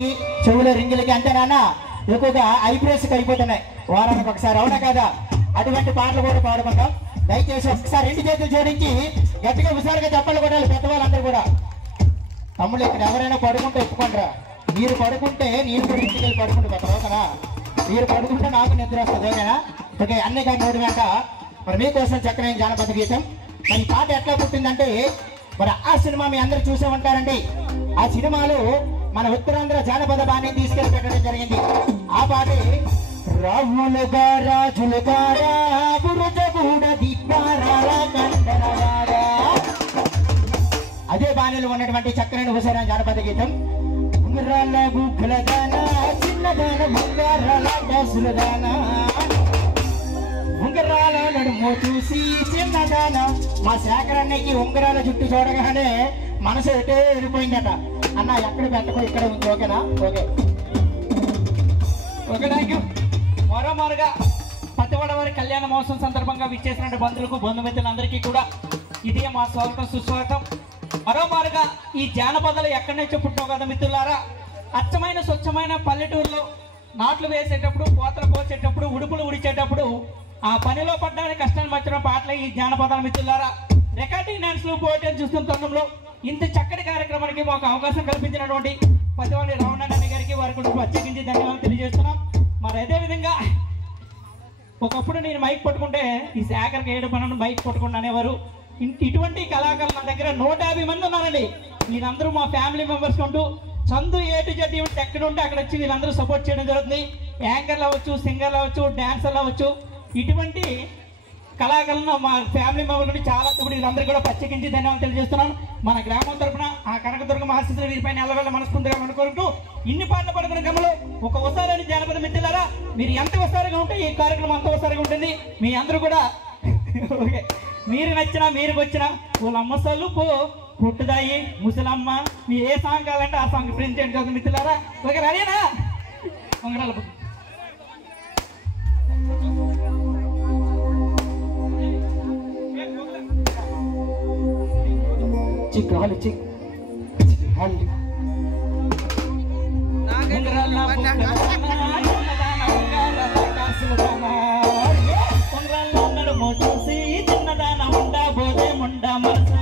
చెవుల రింగులకి అంతేనా ఎక్కువగా ఐబ్రోస్కి అయిపోతున్నాయి వారానికి ఒకసారి, అవునా కదా? అటువంటి పాటలు కూడా పాడుకుంటాం. దయచేసి ఒకసారి రెండు చేతులు జోడించి గట్టిగా హుషారుగా చెప్పాలి కొట్టాలి పెద్దవాళ్ళందరూ కూడా. తమ్ముళ్ళు ఇక్కడ ఎవరైనా పడుకుంటే ఒప్పుకుంటారా? మీరు పడుకుంటే నేను కూడా ఇంటికి వెళ్ళి పడుకుంటే పెద్ద ఓకేనా? మీరు పడుకుంటే నాకు నిద్ర వస్తుంది ఓకేనా? ఓకే, అన్ని కానీ 3 గంట మరి మీకోసం చక్కని జానపద గీతం. మరి ఈ పాట ఎట్లా పుట్టిందంటే మరి ఆ సినిమా మీ అందరూ చూసే ఉంటారండి. ఆ సినిమాలో మన ఉత్తరాంధ్ర జానపద బాణి తీసుకెళ్లి పెట్టడం జరిగింది. ఆ పాటే రాములుగా రాజులుగారా బురుజగూడ దీపారాల కండరారా, అదే బాణిలో ఉన్నటువంటి చక్కని హుసైన జానపద గీతం. ఉంగరాల గుగ్గల దానా చిన్నదాన ఉంగరాల దాసులదానా, ఉంగరాల నడుము చూసి చిన్నదాన. మా శేఖరన్నకి ఉంగరాల జుట్టు చూడగానే మనసు ఎటే వెళ్ళిపోయిందట. అన్న ఎక్కడ పెట్టకు ఇక్కడ ఉంది ఓకేనా? Okay okay, thank you. మరోమారుగా పతివడవారి కళ్యాణ మహోత్సవం సందర్భంగా విచ్చేసినటువంటి బంధువులకు బంధుమిత్రులందరికీ కూడా ఇదే మా స్వాగతం సుస్వాగతం. మరోమారుగా ఈ జానపదాలు ఎక్కడి నుంచో పుట్టావు కదా మిత్రులారా. అచ్చమైన స్వచ్ఛమైన పల్లెటూరులో నాట్లు వేసేటప్పుడు, కోతలు కోసేటప్పుడు, ఉడుపులు ఉడిచేటప్పుడు ఆ పనిలో పడ్డానికి కష్టాన్ని మర్చిన పాటలే ఈ జానపదాల మిత్రులారా. రికార్డింగ్ డాన్స్లు పోటీ చూస్తున్న తరుణంలో ఇంత చక్కటి కార్యక్రమానికి మాకు అవకాశం కల్పించినటువంటి పతివాడి రావణారాయణ గారికి వారి కూడా ప్రత్యేకించి ధన్యవాదాలు తెలియజేస్తున్నాం. మరి అదేవిధంగా ఒకప్పుడు నేను మైక్ పట్టుకుంటే ఈ శేఖర్కి 7-12 మైక్ పట్టుకుంటూ అనేవారు. ఇటువంటి కళాకారులు నా దగ్గర 150 మంది ఉన్నారండి. వీళ్ళందరూ మా ఫ్యామిలీ మెంబర్స్ ఉంటూ Chandu A to Z event ఎక్కడ ఉంటే అక్కడ వచ్చి వీళ్ళందరూ సపోర్ట్ చేయడం జరుగుతుంది. యాంకర్లు అవ్వచ్చు, సింగర్లు అవ్వచ్చు, డాన్సర్లు అవ్వచ్చు, ఇటువంటి కళాకారులను మా ఫ్యామిలీ మెంబర్ల నుండి చాలా తప్పుడు వీళ్ళందరూ కూడా ప్రత్యేకించి ధన్యవాదాలు తెలియజేస్తున్నాను. మన గ్రామం తరఫున ఆ కనకదుర్గ ఆశీస్సులు వీరిపైన ఎల్లవేళ మనస్ఫూర్తిగా అనుకుంటూ ఇన్ని పాటలు పడుకునే క్రమంలో ఒక ఉసారని జానపద మిత్రులారా, మీరు ఎంత ఉసారుగా ఉంటే ఈ కార్యక్రమం అంత ఉసారుగా ఉంటుంది. మీ అందరూ కూడా ఓకే, మీరు నచ్చినా మీరు వచ్చినా వాళ్ళమ్మ సలుపు పుట్టుదాయి ముసలమ్మ మీ ఏ సాంగ్ కావాలంటే ఆ సాంగ్ ప్రింట్ చేయండి కదా మిత్రులారా. ఓకే, రెడీనా? ఉంగరాల చిక్ హాలి చిక్ హాలి చూసి చిన్నదాన ఉండా బోధే ముండా మనసు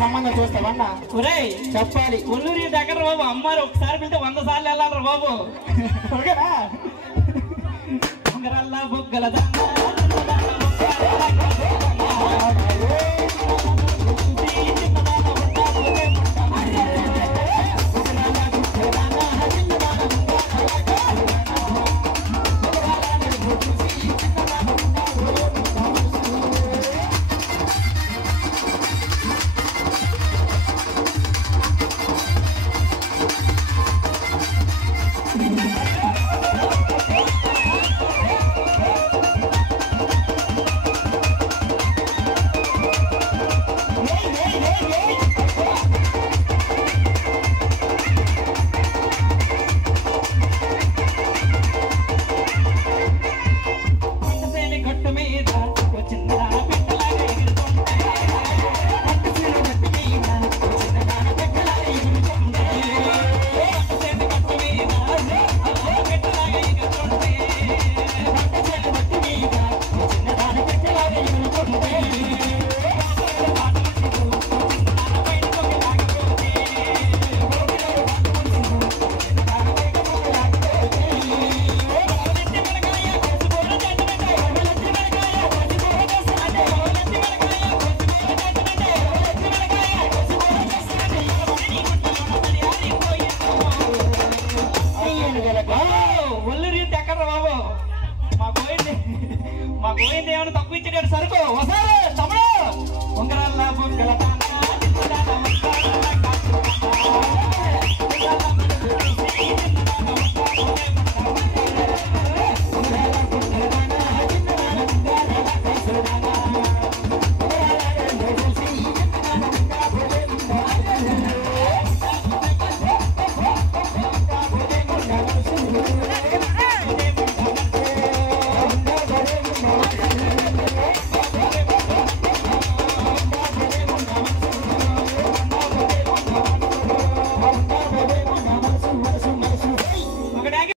సంబంధం చూస్తావన్నా చెప్పాలి. ఒల్లూరి దగ్గర బాబు అమ్మారు ఒకసారి పిలితే 100 సార్లు వెళ్ళాలి బాబు. ఓకేనా? ఉంగరాల బుగ్గల గోవింద ఏమైనా తక్కువ ఇచ్చాడు సరుకు వసారు తమ్ముడు ఉంగరాల బుక్కల